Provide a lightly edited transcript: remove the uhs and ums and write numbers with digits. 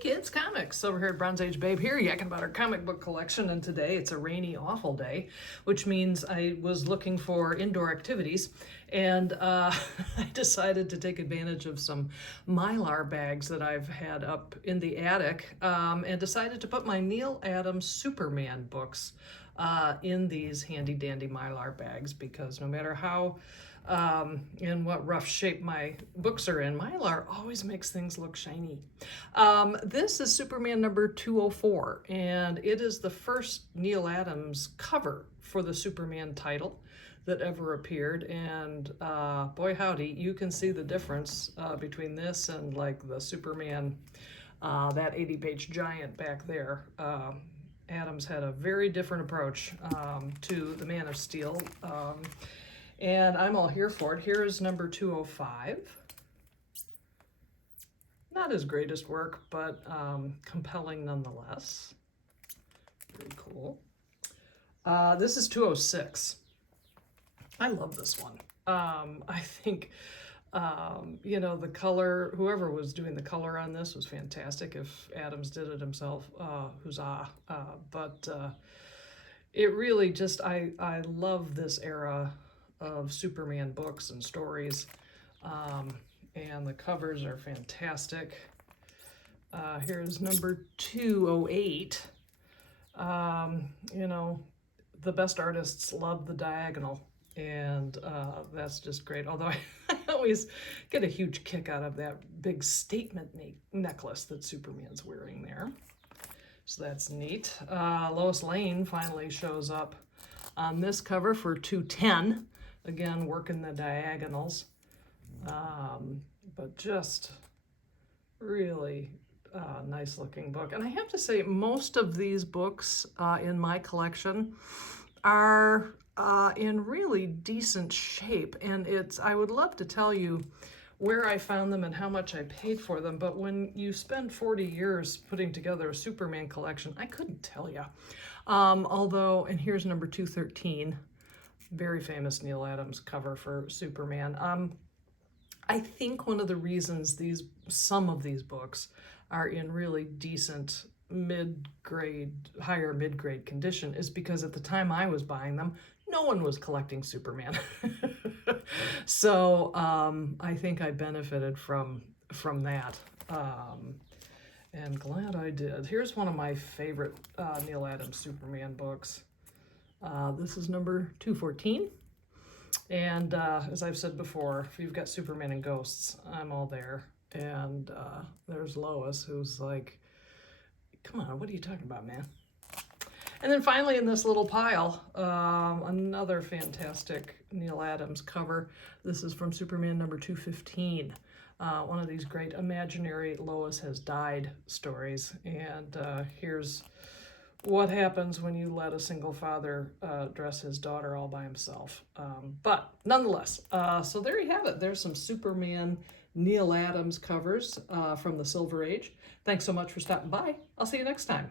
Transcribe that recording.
Kids Comics over here at Bronze Age Babe here, yakking about our comic book collection, and today it's a rainy, awful day, which means I was looking for indoor activities, and I decided to take advantage of some Mylar bags that I've had up in the attic, and decided to put my Neal Adams Superman books in these handy dandy Mylar bags, because no matter how in what rough shape my books are in, Mylar always makes things look shiny. This is Superman number 204, and it is the first Neal Adams cover for the Superman title that ever appeared, and boy howdy, you can see the difference between this and like the Superman, that 80-page giant back there. Adams had a very different approach to the Man of Steel. And I'm all here for it. Here is number 205. Not his greatest work, but compelling nonetheless. Very cool. This is 206. I love this one. I think, you know, the color, whoever was doing the color on this was fantastic. If Adams did it himself, huzzah. But it really just, I love this era of Superman books and stories, and the covers are fantastic. Here's number 208. You know, the best artists love the diagonal, and that's just great. Although I always get a huge kick out of that big statement necklace that Superman's wearing there. So that's neat. Lois Lane finally shows up on this cover for 210. Again, working the diagonals, but just really nice looking book. And I have to say, most of these books in my collection are in really decent shape. And I would love to tell you where I found them and how much I paid for them, but when you spend 40 years putting together a Superman collection, I couldn't tell you. Although, and here's number 213. Very famous Neal Adams cover for Superman. I think one of the reasons some of these books are in really decent mid-grade, higher mid-grade condition is because at the time I was buying them, no one was collecting Superman. So I think I benefited from that. And glad I did. Here's one of my favorite Neal Adams Superman books. This is number 214, and as I've said before, if you've got Superman and ghosts, I'm all there. And there's Lois, who's like, come on, what are you talking about, man? And then finally in this little pile, another fantastic Neal Adams cover. This is from Superman number 215, one of these great imaginary Lois has died stories. And here's what happens when you let a single father dress his daughter all by himself. But nonetheless, so there you have it. There's some Superman Neal Adams covers from the Silver Age. Thanks so much for stopping by. I'll see you next time.